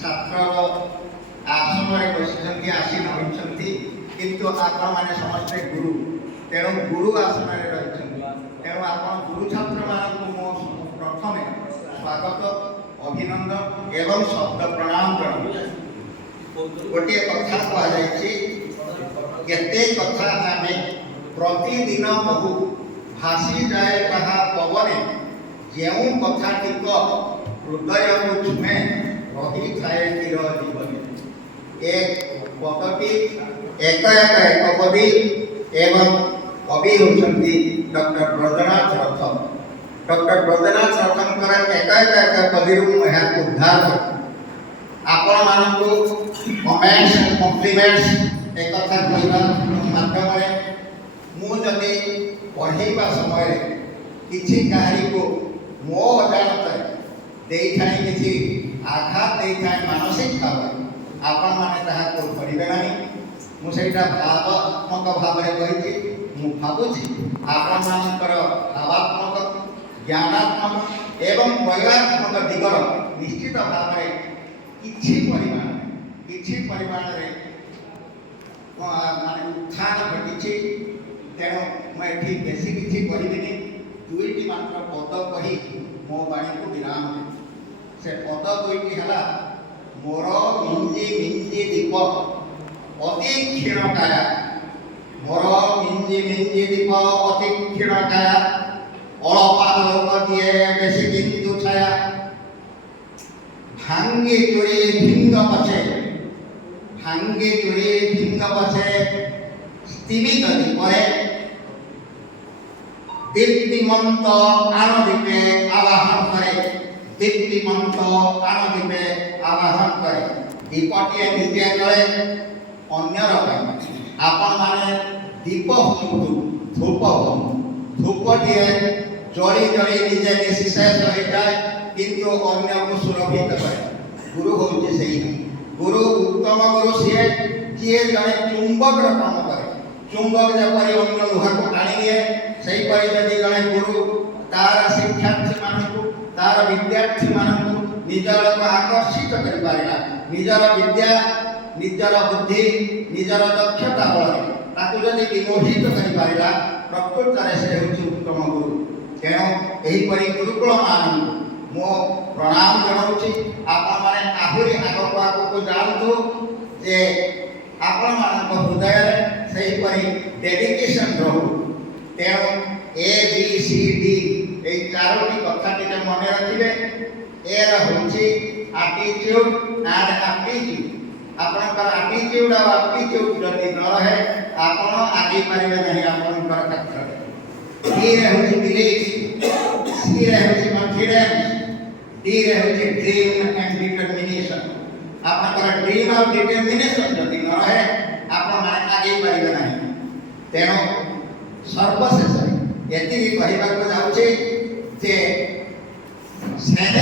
ଛାତ୍ରର ଆସନରେ ବସିଛନ୍ତି ଆସି ରହିଛନ୍ତି, କିନ୍ତୁ ଆପଣ ମାନେ ସମସ୍ତେ ଗୁରୁ, ତେଣୁ ଗୁରୁ ଆସନରେ ରହିଛନ୍ତି। ତେଣୁ ଆପଣ ଗୁରୁ ଛାତ୍ରମାନଙ୍କୁ ମୁଁ ପ୍ରଥମେ ସ୍ୱାଗତ, ଅଭିନନ୍ଦନ ଏବଂ ଶବ୍ଦ ପ୍ରଣାମ ଜଣାଉଛି। ଗୋଟିଏ କଥା କୁହାଯାଇଛି, କେତେ କଥା ଆମେ ପ୍ରତିଦିନ କହୁ, ଭାସିଯାଏ ତାହା ପବନେ, ଯେଉଁ କଥାଟିକ ହୃଦୟକୁ ଛୁଏଁ ରହିଥାଏ ଚିର ଜୀବନେ। ଏ ପଦଟି ଏକ କବି ଏବଂ କବି ହେଉଛନ୍ତି ଡକ୍ଟର ବ୍ରଜନାଥ ରଥ। ଡକ୍ଟର ବ୍ରଜନାଥ ରଥଙ୍କର ଏକ କବିରୁ ମୁଁ ଏହାକୁ ଉଦ୍ଧାର କଲି। ଆପଣମାନଙ୍କୁ କମେଣ୍ଟସ କମ୍ପ୍ଲିମେଣ୍ଟସ ଏକଥା କହିବା ମାଧ୍ୟମରେ ମୁଁ ଯଦି ପଢ଼େଇବା ସମୟରେ କିଛି କାହାରିକୁ ମୋ ଅଜାଣତରେ ଦେଇଥାଏ, କିଛି ଆଘାତ ଦେଇଥାଏ ମାନସିକ ଭାବରେ, ଆପଣମାନେ ତାହାକୁ ଧରିବେ ନାହିଁ। ମୁଁ ସେଇଟା ଭାବାତ୍ମକ ଭାବରେ କହିଛି। ମୁଁ ଭାବୁଛି ଆପଣମାନଙ୍କର ଭାବାତ୍ମକ, ଜ୍ଞାନାତ୍ମକ ଏବଂ ପ୍ରୟୋଗାତ୍ମକ ଦିଗର ନିଶ୍ଚିତ ଭାବରେ କିଛି ପରିମାଣରେ ମାନେ ଉତ୍ଥାନ ଘଟିଛି। ତେଣୁ ମୁଁ ଏଠି ବେଶୀ କିଛି କହିବିନି, ଦୁଇଟି ମାତ୍ର ପଦ କହି ମୋ ବାଣୀକୁ ବିରାମ ଦେବି। ସେ ପଦ ଦୁଇଟି ହେଲା, ମୋର ମିଞ୍ଜି ମିଞ୍ଜି ଦୀପ ଅତି କ୍ଷୀଣ କାୟା, ମୋର ମିଞ୍ଜି ମିଞ୍ଜି ଦୀପ ଅତି କ୍ଷୀଣ କାୟା, ଅଳପା ଆଲୋକ ଦିଏ ବେଶୀ କିନ୍ତୁ ଛାୟା, ଭାଙ୍ଗି ଚୁରି ଭିଙ୍ଗ ପଛେ, ଭାଙ୍ଗି ଚୁରି ଭିଙ୍ଗ ପଛେ, ସ୍ତିମିତ ଦୀପରେ দীপ্তিমন্ত আনদীপে আবাহন করে, দীপ্তিমন্ত আনদীপে আবাহন করে। দীপটিয়ে নিজে জলে অন্যর পাই, আপন মানে দীপ হুঁতু, ধূপ হুঁতু। ধূপটিয়ে জলি জলি নিজে নিঃশেষ হয়ে যায়, কিন্তু অন্যকে সুরভিত করে। গুরু হচ্ছে সেই গুরু, উত্তম গুরু সিଏ ଯିଏ ଜଣେ ଚୁମ୍ବକର କାମ କରେ। ଚୁମ୍ବକ ଯେପରି ଅନ୍ୟ ଲୁହାକୁ ଟାଣି ନିଏ, ସେହିପରି ଯଦି ଜଣେ ଗୁରୁ ତାର ଶିକ୍ଷାର୍ଥୀମାନଙ୍କୁ, ତାର ବିଦ୍ୟାର୍ଥୀମାନଙ୍କୁ ନିଜ ଆଡ଼କୁ ଆକର୍ଷିତ କରିପାରିଲା, ନିଜର ବିଦ୍ୟା, ନିଜର ବୁଦ୍ଧି, ନିଜର ଦକ୍ଷତା ବଳରେ ତାକୁ ଯଦି ବିମୋହିତ କରିପାରିଲା, ପ୍ରକୃତରେ ସେ ହେଉଛି ଉତ୍ତମ ଗୁରୁ। ତେଣୁ ଏହିପରି ଗୁରୁକୁଳମାନଙ୍କୁ ମୁଁ ପ୍ରଣାମ ଜଣାଉଛି। ଆପଣମାନେ ଆହୁରି ଆଗକୁ ଯାଆନ୍ତୁ, ଯେ ଆପଣମାନଙ୍କ ହୃଦୟରେ ସେହିପରି ଡେଡିକେସନ୍ ରହୁ। ତେଣୁ ABCD এই চাରୋଟି କଥା ଟିକେ ମନେ ରଖିବେ। ଏର ହେଉଛି ଆଟିଚ୍ୟୁଡ୍ ଆଣ୍ଡ ଆପ୍ଟିଚ୍ୟୁଡ୍। ଆପଣଙ୍କର ଆଟିଚ୍ୟୁଡ୍ ଆଉ ଆପ୍ଟିଚ୍ୟୁଡ୍ ଯଦି ନ ରହେ, ଆପଣ ଆଗେଇ ପାରିବେ ନାହିଁ ଆପଣଙ୍କର କ୍ଷେତ୍ରରେ। ବିରେ ହେଉଛି ବିଲିଫ୍, ସିରେ ହେଉଛି କନଫିଡେନ୍ସ, ଡିରେ ହେଉଛି ଡ୍ରିମ୍ ଆଣ୍ଡ ଡିଟରମିନେସନ୍। ଆପଣଙ୍କର ଡ୍ରିମ୍ ଆଉ ଡିଟରମିନେସନ୍ ଯଦି ନ ରହେ, ଆପଣମାନେ ଆଗେଇ ପାରିବେ ନାହିଁ। ତେଣୁ ସର୍ବଶେଷରେ ଏତିକି କହିବାକୁ ଯାଉଛି ଯେ ସ୍ନେହ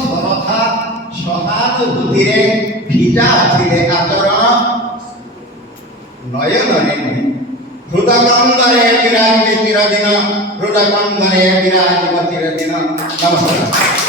ଶ୍ରଦ୍ଧା ସହାନୁଭୂତିରେ ଭିଜା ଆଖିରେ ଆଚରଣ, ନୟନରେ ନୁହେଁ, ହୃଦକନ୍ଦରେ ବିରାଜିବେ ଚିରଦିନ, ହୃଦକନ୍ଦରେ ବିରାଜିବ ଚିରଦିନ। ନମସ୍କାର।